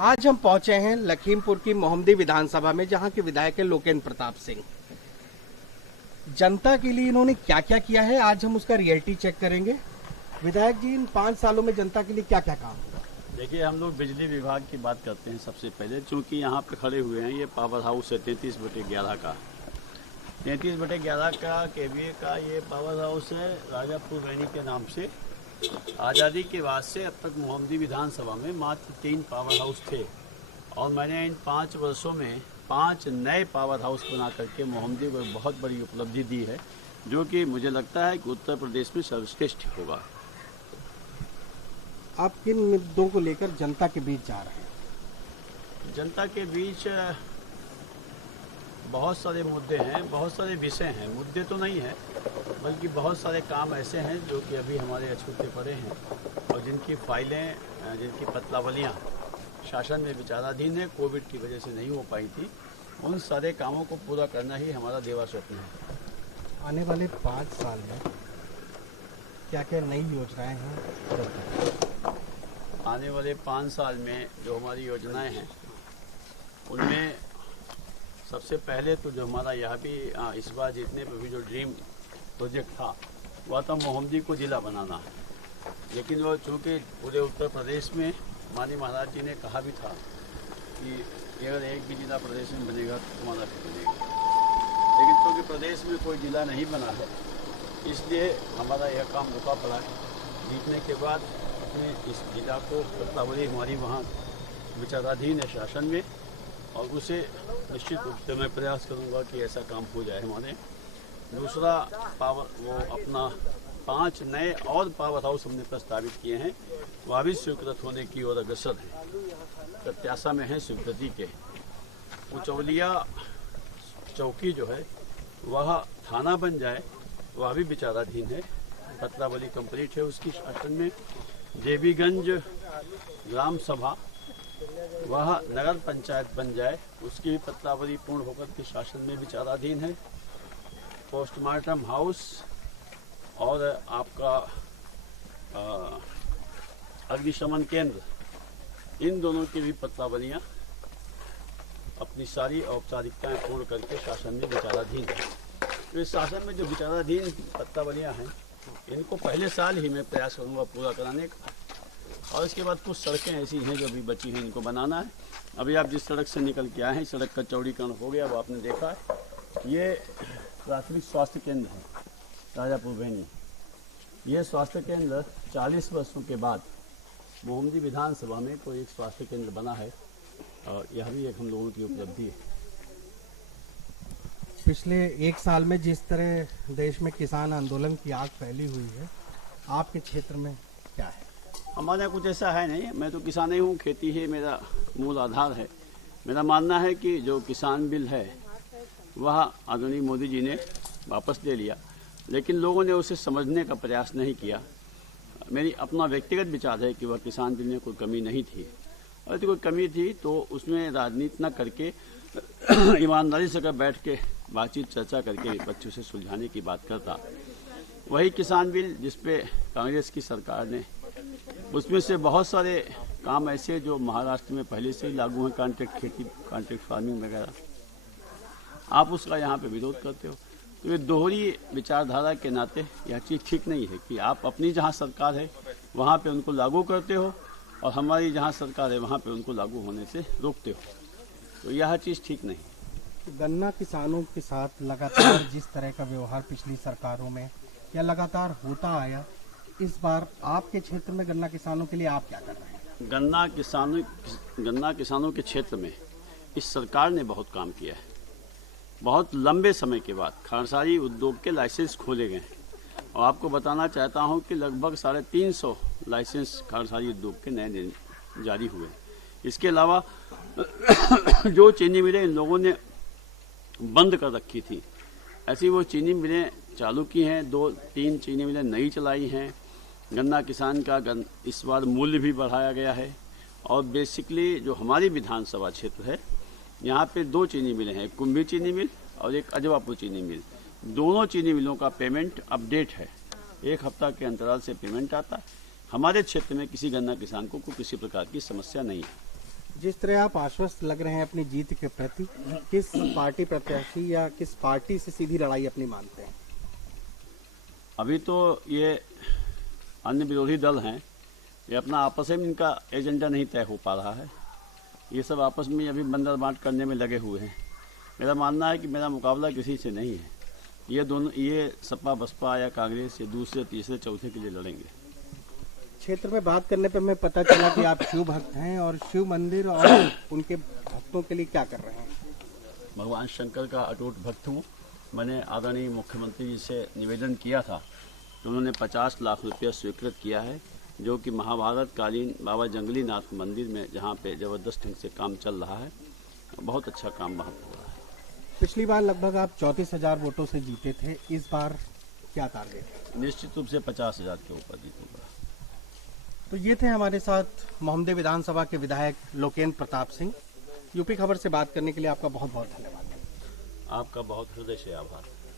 आज हम पहुंचे हैं लखीमपुर की मोहम्मदी विधानसभा में, जहां के विधायक है लोकेन्द्र प्रताप सिंह। जनता के लिए इन्होंने क्या क्या किया है, आज हम उसका रियलिटी चेक करेंगे। विधायक जी, इन 5 सालों में जनता के लिए क्या क्या काम हुआ? देखिए, हम लोग बिजली विभाग की बात करते हैं सबसे पहले, चूँकि यहाँ पे खड़े हुए हैं, ये पावर हाउस है 33/11 का। 33/11 का KVA का ये पावर हाउस है राजापुर वैनी के नाम से। आज़ादी के बाद से अब तक मोहम्मदी विधानसभा में मात्र 3 पावर हाउस थे, और मैंने इन 5 वर्षों में 5 नए पावर हाउस बना करके मोहम्मदी को बहुत बड़ी उपलब्धि दी है, जो कि मुझे लगता है कि उत्तर प्रदेश में सर्वश्रेष्ठ होगा। आप किन मुद्दों को लेकर जनता के बीच जा रहे हैं? जनता के बीच बहुत सारे मुद्दे हैं, बहुत सारे विषय हैं। मुद्दे तो नहीं है, बल्कि बहुत सारे काम ऐसे हैं जो कि अभी हमारे अछूते पड़े हैं, और जिनकी फाइलें, जिनकी पत्रावलियाँ शासन में विचाराधीन है, कोविड की वजह से नहीं हो पाई थी। उन सारे कामों को पूरा करना ही हमारा देवा स्वप्न है। आने वाले 5 साल में क्या क्या नई योजनाएं हैं? आने वाले 5 साल में जो हमारी योजनाएं हैं, उनमें सबसे पहले तो जो हमारा यहाँ भी इस बार जीतने पर भी जो ड्रीम प्रोजेक्ट था, वह था मोहम्मदी को जिला बनाना। लेकिन वो चूँकि पूरे उत्तर प्रदेश में माननीय महाराज जी ने कहा भी था कि अगर एक भी जिला प्रदेश में बनेगा तो तुम्हारा भी बनेगा, लेकिन चूँकि प्रदेश में कोई जिला नहीं बना है, इसलिए हमारा यह काम रुका पड़ा है। जीतने के बाद अपने इस जिला को पत्रावली हमारी वहाँ विचाराधीन है शासन में, और उसे निश्चित रूप से मैं प्रयास करूंगा कि ऐसा काम हो जाए हमारे। दूसरा वो अपना 5 नए और पावर हाउस हमने प्रस्तावित किए हैं, वह भी स्वीकृत होने की ओर अग्रसर है, प्रत्याशा में है स्वीकृति के। उचौलिया चौकी जो है वह थाना बन जाए, वह भी विचाराधीन है, पत्रावली कंप्लीट है उसकी शासन में। देवीगंज ग्राम सभा वह नगर पंचायत बन जाए, उसकी भी पत्रावली पूर्ण होकर के शासन में विचाराधीन है। पोस्टमार्टम हाउस और आपका अग्निशमन केंद्र, इन दोनों की भी पत्रावलियाँ अपनी सारी औपचारिकताएं पूर्ण करके शासन में विचाराधीन है। तो इस शासन में जो विचाराधीन पत्रावलियाँ हैं, इनको पहले साल ही मैं प्रयास करूँगा पूरा कराने का। और इसके बाद कुछ सड़कें ऐसी हैं जो अभी बची हैं, इनको बनाना है। अभी आप जिस सड़क से निकल के आए हैं, सड़क का चौड़ीकरण हो गया, वो आपने देखा है। ये प्राथमिक स्वास्थ्य केंद्र है राजापुर वैनी। ये स्वास्थ्य केंद्र 40 वर्षों के बाद मोहम्मदी विधानसभा में कोई एक स्वास्थ्य केंद्र बना है, और यह भी एक हम लोगों की उपलब्धि है। पिछले 1 साल में जिस तरह देश में किसान आंदोलन की आग फैली हुई है, आपके क्षेत्र में क्या है? हमारे यहाँ कुछ ऐसा है नहीं, मैं तो किसान ही हूँ, खेती ही मेरा मूल आधार है। मेरा मानना है कि जो किसान बिल है वह आदरणीय मोदी जी ने वापस ले लिया, लेकिन लोगों ने उसे समझने का प्रयास नहीं किया। मेरी अपना व्यक्तिगत विचार है कि वह किसान बिल में कोई कमी नहीं थी, और यदि कोई कमी थी तो उसमें राजनीति न करके ईमानदारी से बैठ के बातचीत चर्चा करके विपक्ष से सुलझाने की बात करता। वही किसान बिल जिसपे कांग्रेस की सरकार ने, उसमें से बहुत सारे काम ऐसे जो महाराष्ट्र में पहले से ही लागू हैं, कॉन्ट्रैक्ट खेती, कॉन्ट्रैक्ट फार्मिंग वगैरह, आप उसका यहाँ पे विरोध करते हो। तो ये दोहरी विचारधारा के नाते यह चीज़ ठीक नहीं है कि आप अपनी जहाँ सरकार है वहाँ पे उनको लागू करते हो, और हमारी जहाँ सरकार है वहाँ पे उनको लागू होने से रोकते हो। तो यह चीज़ ठीक नहीं। गन्ना किसानों के साथ लगातार जिस तरह का व्यवहार पिछली सरकारों में या लगातार होता आया, इस बार आपके क्षेत्र में गन्ना किसानों के लिए आप क्या कर रहे हैं? गन्ना किसानों के क्षेत्र में इस सरकार ने बहुत काम किया है। बहुत लंबे समय के बाद खांडसारी उद्योग के लाइसेंस खोले गए हैं, और आपको बताना चाहता हूं कि लगभग 350 लाइसेंस खांडसारी उद्योग के नए जारी हुए। इसके अलावा जो चीनी मिलें इन लोगों ने बंद कर रखी थी, ऐसी वो चीनी मिलें चालू की हैं। 2-3 चीनी मिलें नई चलाई हैं। गन्ना किसान का इस बार मूल्य भी बढ़ाया गया है, और बेसिकली जो हमारी विधानसभा क्षेत्र है, यहाँ पे 2 चीनी मिलें हैं, एक कुंभी चीनी मिल और एक अजवापुर चीनी मिल। दोनों चीनी मिलों का पेमेंट अपडेट है, 1 हफ्ता के अंतराल से पेमेंट आता है। हमारे क्षेत्र में किसी गन्ना किसान को किसी प्रकार की समस्या नहीं है। जिस तरह आप आश्वस्त लग रहे हैं अपनी जीत के प्रति, किस पार्टी प्रत्याशी या किस पार्टी से सीधी लड़ाई अपनी मानते हैं? अभी तो ये अन्य विरोधी दल हैं, ये अपना आपस में इनका एजेंडा नहीं तय हो पा रहा है। ये सब आपस में अभी बंदर बांट करने में लगे हुए हैं। मेरा मानना है कि मेरा मुकाबला किसी से नहीं है। ये सपा बसपा या कांग्रेस ये दूसरे तीसरे चौथे के लिए लड़ेंगे। क्षेत्र में बात करने पर हमें पता चला कि आप शिव भक्त हैं और शिव मंदिर और उनके भक्तों के लिए क्या कर रहे हैं? भगवान शंकर का अटूट भक्त हूँ। मैंने आदरणीय मुख्यमंत्री जी से निवेदन किया था तो उन्होंने 50 लाख रुपया स्वीकृत किया है, जो कि महाभारत कालीन बाबा जंगली नाथ मंदिर में जहाँ पे जबरदस्त ढंग से काम चल रहा है। बहुत अच्छा काम वहाँ हो रहा है। पिछली बार लगभग आप 34,000 वोटों से जीते थे, इस बार क्या टारगेट है? निश्चित रूप से 50,000 के ऊपर जीतूंगा। तो ये थे हमारे साथ मोहम्मदे विधानसभा के विधायक लोकेन्द्र प्रताप सिंह। यूपी खबर से बात करने के लिए आपका बहुत बहुत धन्यवाद। आपका बहुत हृदय से आभार।